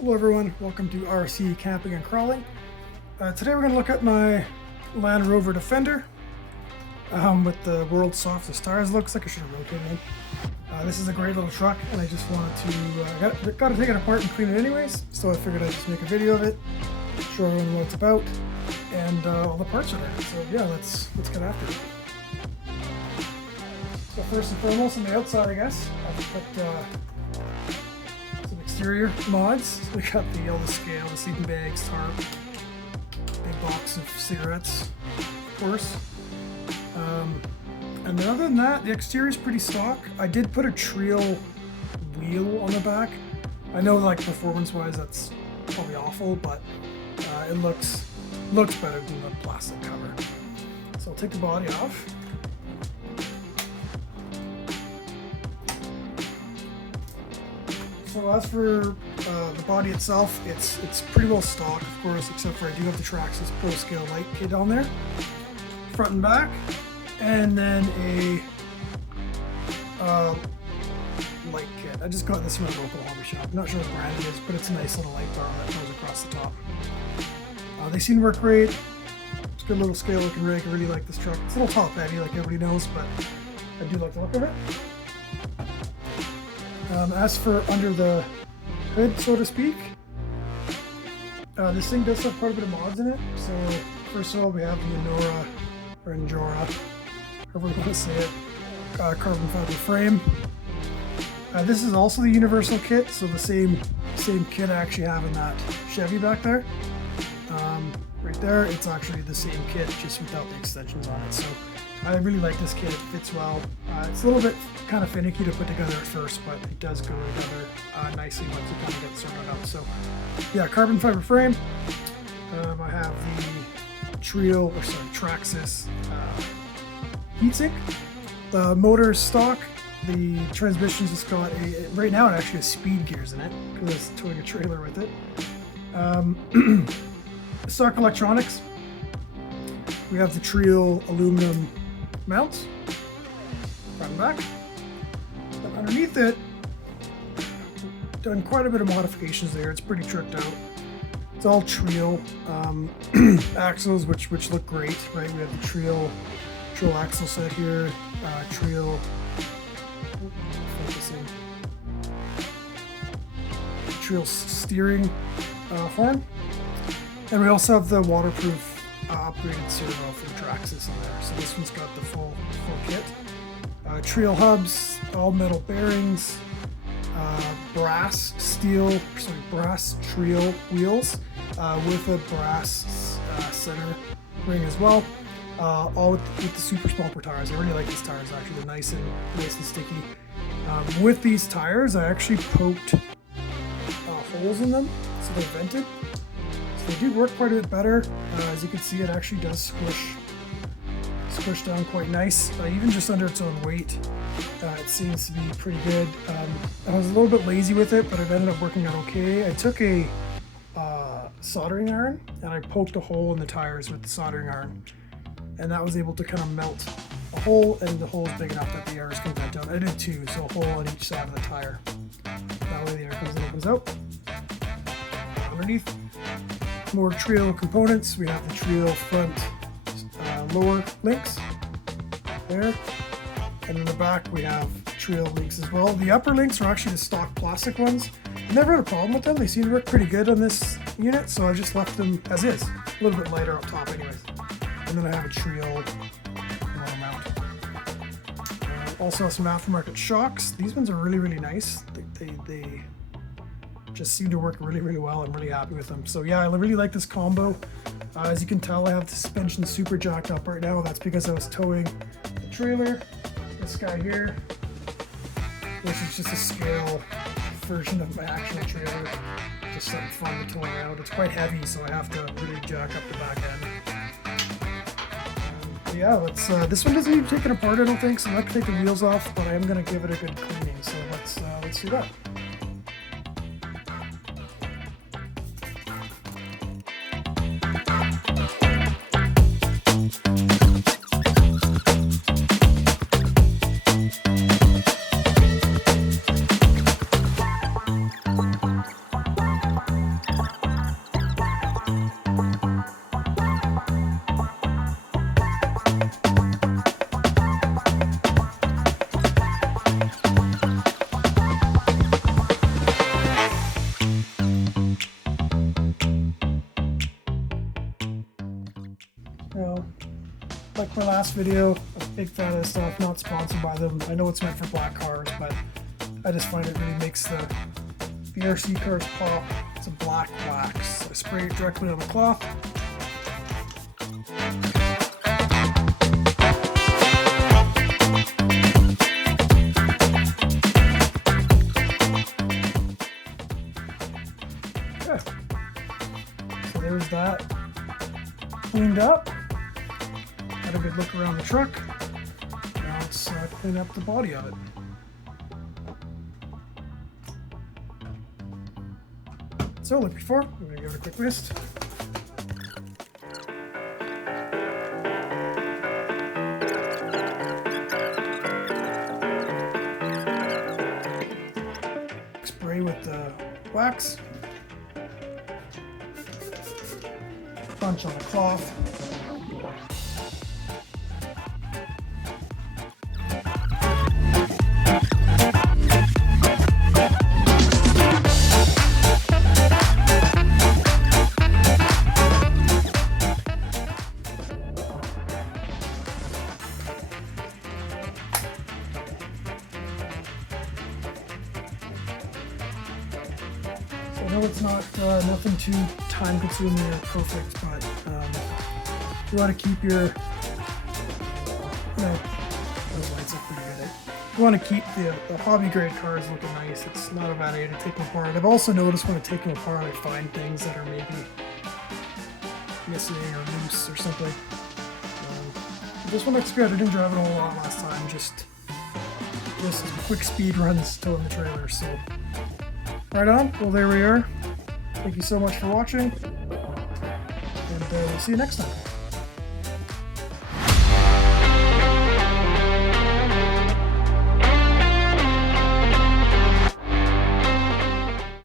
Hello everyone, welcome to RC Camping and Crawling. Today we're going to look at my Land Rover Defender with the world's softest tires. Looks like I should have rotated it. This is a great little truck and I just wanted to, got to take it apart and clean it anyways, so I figured I'd just make a video of it, show everyone what it's about, and all the parts are there. So yeah, let's get after it. So first and foremost on the outside, I guess, I've put exterior mods. So we got the yellow scale, the sleeping bags, tarp, big box of cigarettes, of course. And then other than that, the exterior is pretty stock. I did put a Treal wheel on the back. I know, like, performance-wise, that's probably awful, but it looks better than the plastic cover. So I'll take the body off. So as for the body itself, it's pretty well stock, of course, except for I do have the Traxxas Pro Scale light kit on there, front and back, and then a light kit. I just got this from a local hobby shop. I'm not sure what brand it is, but it's a nice little light bar that goes across the top. They seem to work great. It's a good little scale looking rig. I really like this truck. It's a little top heavy, like everybody knows, but I do like the look of it. As for under the hood, so to speak, this thing does have quite a bit of mods in it. So first of all, we have the Injora, however you want to say it, carbon fiber frame. This is also the universal kit, so the same kit I actually have in that Chevy back there. Right there, it's actually the same kit, just without the extensions on it. So I really like this kit. It fits well. It's a little bit kind of finicky to put together at first, but it does go together nicely once you kind of get sorted out. So yeah, carbon fiber frame. I have the Traxxas heatsink. The motor is stock. The transmission's just got right now it actually has speed gears in it because it's towing a trailer with it. Stock electronics. We have the Treal aluminum mounts, front and back. And underneath it, done quite a bit of modifications there. It's pretty tricked out. It's all Treal axles, which look great, right? We have the Treal axle set here, Treal steering horn, and we also have the waterproof upgraded servo from Traxxas in there. So this one's got the full kit. Treal hubs, all metal bearings, brass Treal wheels with a brass center ring as well. All with the super small tires. I really like these tires actually. They're nice and sticky. With these tires, I actually poked holes in them so they're vented. So they do work quite a bit better. As you can see, it actually does squish down quite nice. Even just under its own weight, it seems to be pretty good. I was a little bit lazy with it, but it ended up working out okay. I took a soldering iron and I poked a hole in the tires with the soldering iron, and that was able to kind of melt a hole, and the hole is big enough that the air can vent out. I did two, so a hole on each side of the tire. That way the air comes in and comes out. Underneath, more Treal components. We have the Treal front lower links there, and in the back we have Treal links as well. The upper links are actually the stock plastic ones. I never had a problem with them. They seem to work pretty good on this unit, so I just left them as is. A little bit lighter up top anyways. And then I have a Treal mount. Also have some aftermarket shocks. These ones are really nice. They just seem to work really well. I'm really happy with them. So yeah, I really like this combo. As you can tell, I have the suspension super jacked up right now. That's because I was towing the trailer. This guy here, which is just a scale version of my actual trailer. Just something fun to tow around. It's quite heavy, so I have to really jack up the back end. Yeah, this one doesn't need taken apart, I don't think, so I'm not going to take the wheels off, but I am going to give it a good cleaning. So let's do that. last video. I'm a big fan of this stuff, not sponsored by them. I know it's meant for black cars, but I just find it really makes the RC cars pop. It's a black wax. I spray it directly on the cloth. Okay. So there's that cleaned up. Had a good look around the truck. Now let's clean up the body of it. So like before, I'm going to give it a quick mist. Spray with the wax. Punch on the cloth. I know it's not nothing too time consuming or perfect, but you want to keep your, those lights look pretty good. You want to keep the hobby grade cars looking nice. It's not a bad idea to take them apart. I've also noticed when I take them apart, I find things that are maybe missing or loose or something. This one looks good. I didn't drive it a whole lot last time. Just quick speed runs towing the trailer. So right on. Well, there we are. Thank you so much for watching, and we'll see you next time.